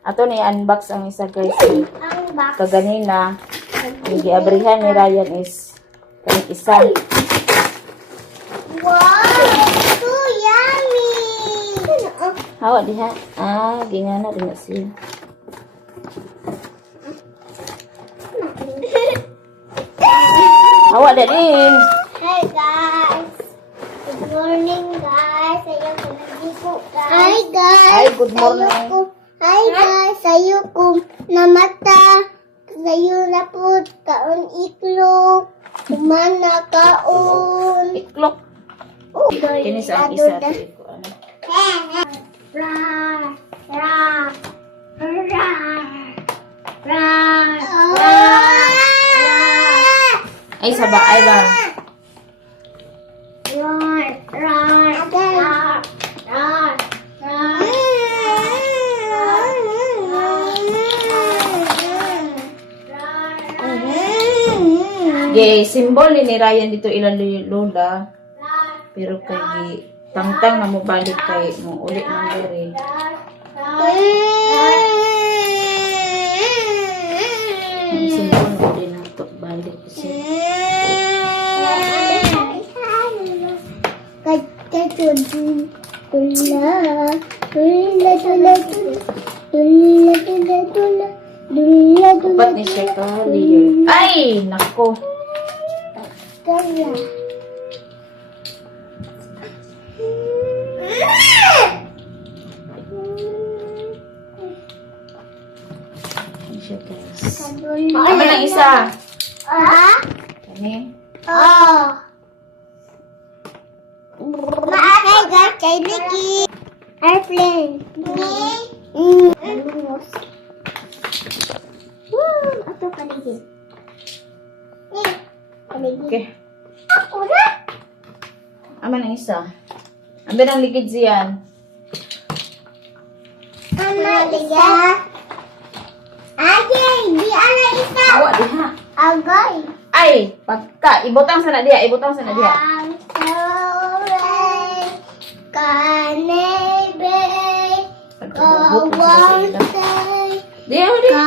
Ato ni unbox ang isa guys. Unbox. Kaganina, yung giabrihan ni Ryan is kanit isa. Wow! So yummy! Hawa diha. Gingana din na siya. Hawa din. Hi guys! Good morning guys! Ayaw ko nandito guys! Hi guys! Hi, good morning. Hi guys! Ayaw ko na mata! Ayaw na po kaon iklog! Kumana kaon! Iklok. Kini sa ang isa. Ito, ano. Ra! Ra! Ra! Ra! Ay, saba. Ay ba? Gay, symbol ni Ryan dito ilang lola. Pero kay tangtang na mo balik kay mo ulit ng diri. Ang symbol mo din na to balik siya. Upat ni siya ka layer. Ay, nako. Siya guys. Ano lang isa? Kani? Maakay guys kay Nikki. Airplane. Ato kaligid. Okay. Ama ng isa. Ambil ang ligid siyan. Isa. Agay, di ana isa. Awa diha. Agay. Ay, pagka ibutang sana diha, ibutang sana diha. I'm sorry. Kanay Pagkabubot mo sa ila. Diha, diha.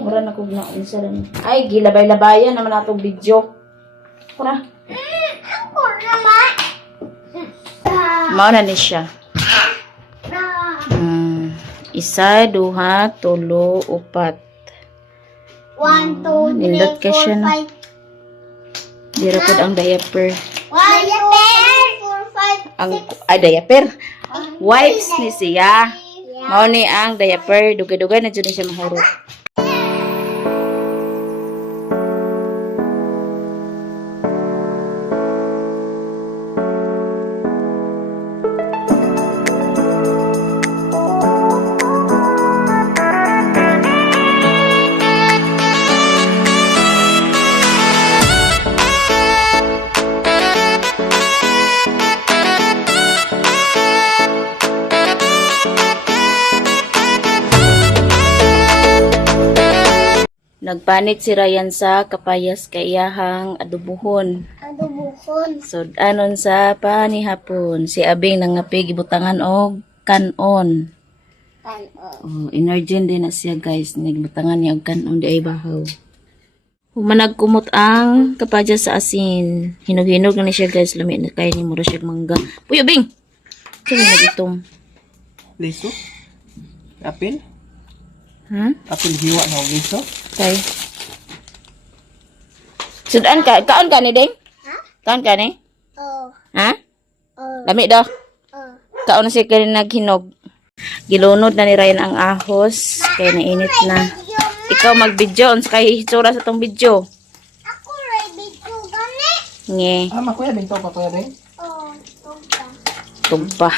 Mura na kog na unsa rin. Ay, gilabay-labayan naman atong video. Kura. Ako naman. Mao na ni siya. Isa, duha, tulo, upat. 1, 2, 3, Nindot ka siya, 4, no? 5. Dira pod ang diaper. 1, 2, 3, 4, 5, Ang diaper. Wipes ni siya. Mao ni ang diaper, dugay-dugay na jud ni siya mahurot. Nagpanit si Ryan sa kapayas kaiyahang adubuhon. Adubukon. So, anon sa panihapon, si Abing nangapig ibutangan og kanon. Energen din na siya guys, nagbutangan niya og kanon di ay bahaw. Humanag kumot ang kapadya sa asin. Hinog-hinog na ni siya guys, lami na kaya ni mura siya mangga. Puy Abing! Sige na itong. Liso? Apil? Ha? Apil hiwa na liso? Okay. Sudan ka, kaon ka ni Ding? Ha? Kaon ka ni? Oh. Ha? Oh. Lami daw. Oh. Kaon na siya kaya naghinog. Gilunod na ni Ryan ang ahos. Kaya nainit na. Ikaw mag-video. Unsa kay hitsura sa tong video? Ako ready to gani. Nge. Kuya Bing, to pa Kuya Bing? Oh, tuga. Tumpa.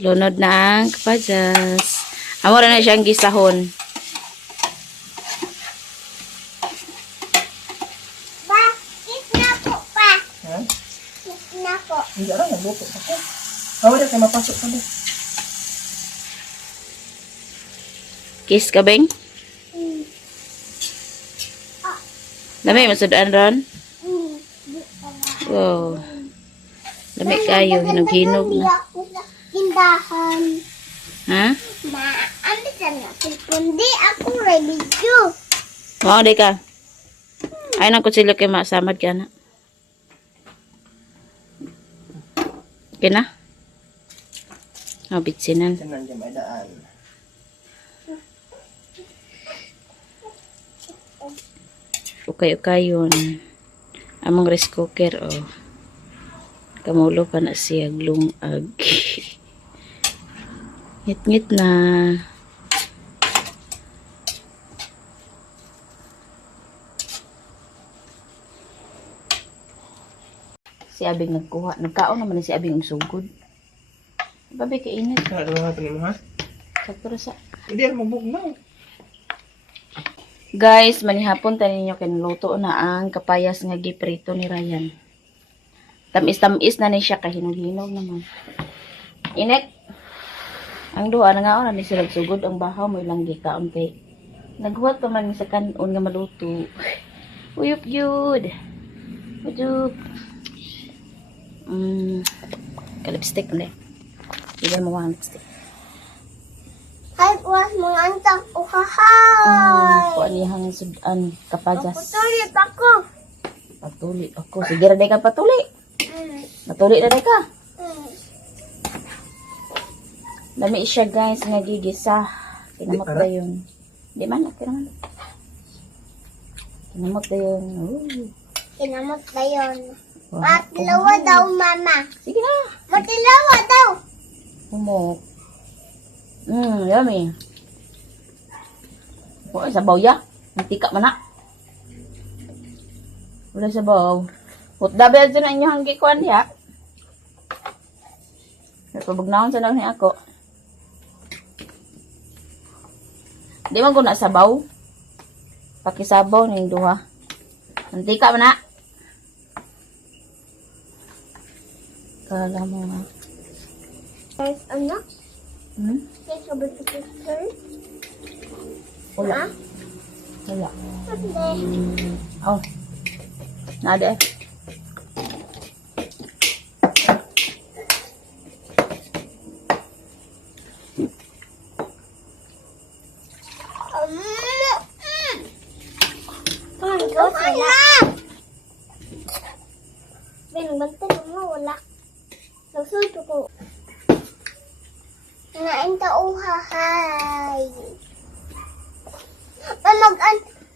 Lunod na ang kapadyas. Amo na siyang gisahon. Ba, kiss na po pa. Ha? Kiss na po. Hindi lang, nagluto ako. Hawa na kayo mapasok kami. Kiss ka, Beng? Lami, masudan ron? Wow. Lami kayo, hinog-hinog na. Hindi tindahan. Ha? Ma, ano ka na? Hindi ako ready to. Oo, di ka. Ay, nang kutsilyo kay masamad ka na. Okay na? Oh, bitsinan. Kasi nandiyan may daan. Ukay-ukay yun. Among rice cooker, oh. Kamulo pa na siya glungag. Ngit-ngit na. Si Abing nagkuha. Nagkaon naman na si Abing ang sugod. Babi kainit. Ano nga ito mo ha? Sakto ra sa. Hindi yan mabugnaw. Guys, manihapon tayo ninyo kinuluto na ang kapayas nga giprito ni Ryan. Tamis-tamis na ni siya kahinog-hinog naman. Inek. Ang duha na nga oras ni sila sugod ang bahaw mo ilang gikaon kay naghuwat pa man sa kanon nga maluto. Uyop yun. Uyop. Kalipstick ulit. Bigyan mo ang lipstick. Ay, was mga antang uhahay. Kuan niyang sudan kapajas. Tulit ako. Patuli ako. Sige ra day ka patuli. Patuli na day ka. Dami siya guys nga gigisa. Kinamot ba yun? Di man, okay naman. Kinamot ba yun? Kinamot na yun. Wow. Matilawa daw, mama. Sige na. Matilawa daw. Humok. Yummy. Wala sabaw ya. Mantika man na. Wala sabaw. Hutdabe dyan na inyo hanggi kuhan ya. Napabagnaon sa lang ni ako. Di man ko na sabaw. Pakisabaw na yung duha. Mantika man na. Kala mo nga. Guys, ano? May sabi ko sister. Wala. Ha? Wala. Hindi. Oh. Nada eh. Wala. Bintang mo wala. Nagsuto ko. Ngain ta uhahay.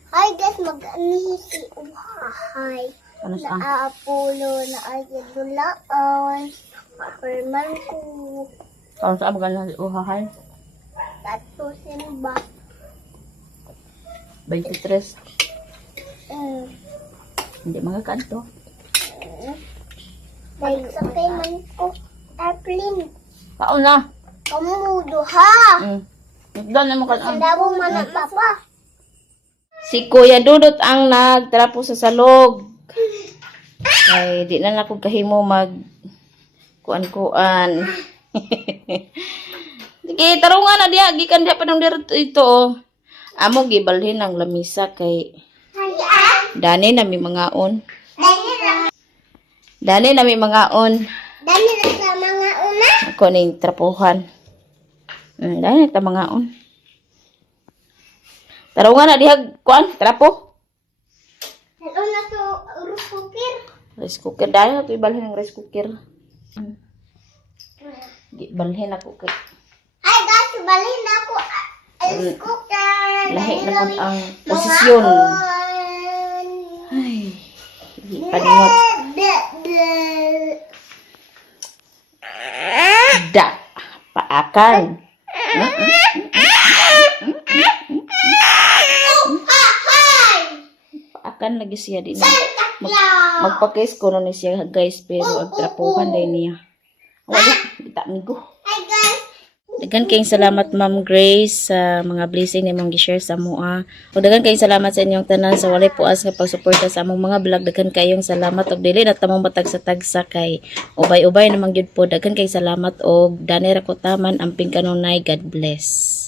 Hi guys, mag-anihi si uhahay. Ano sa? Naapulo na ayadulaon. Kaperman ko. Ano sa maganda uhahay? Tato simba. 23. Mm. Hindi mga kanto. Dahil sa man ko. Airplane. Kaon na. Kamudo ha. Doon na mo kan. Sandabo man ang papa. Si Kuya Dudot ang nagtrapo sa salog. Ay, di na ako kahimo mag kuan-kuan. Sige, tarungan na diya. Gikan diya pa nung dito ito. Oh. Amo gibalhin ang lamisa kay Dani na may mga on. Dani na may mga on. Dami na sa mga una. Ako ning trapuhan. Dani ta mga on. Tarungan na diha kuan trapo. Ano na to rice cooker? Rice cooker dahil ito ibalhin ng rice cooker. Gibalhin ako kay Hi guys, balhin na ako. Rice cooker. lahi naman ang posisyon. Ay, hindi paningot. Da, paakan. Paakan lagi siya din. Magpakis ko na siya guys, pero agtrapuhan din niya. Wala, kita migo. Hi guys. Dagan kayong salamat Ma'am Grace sa mga blessing na mong gi-share sa mua. O dagan kayong salamat sa inyong tanan sa walay puas nga pagsuporta sa among mga vlog. Dagan kayong salamat og dili na tamong matag sa tagsa kay ubay-ubay namang gyud po. Dagan kayong salamat og Dani Rakutaman amping kanunay. God bless.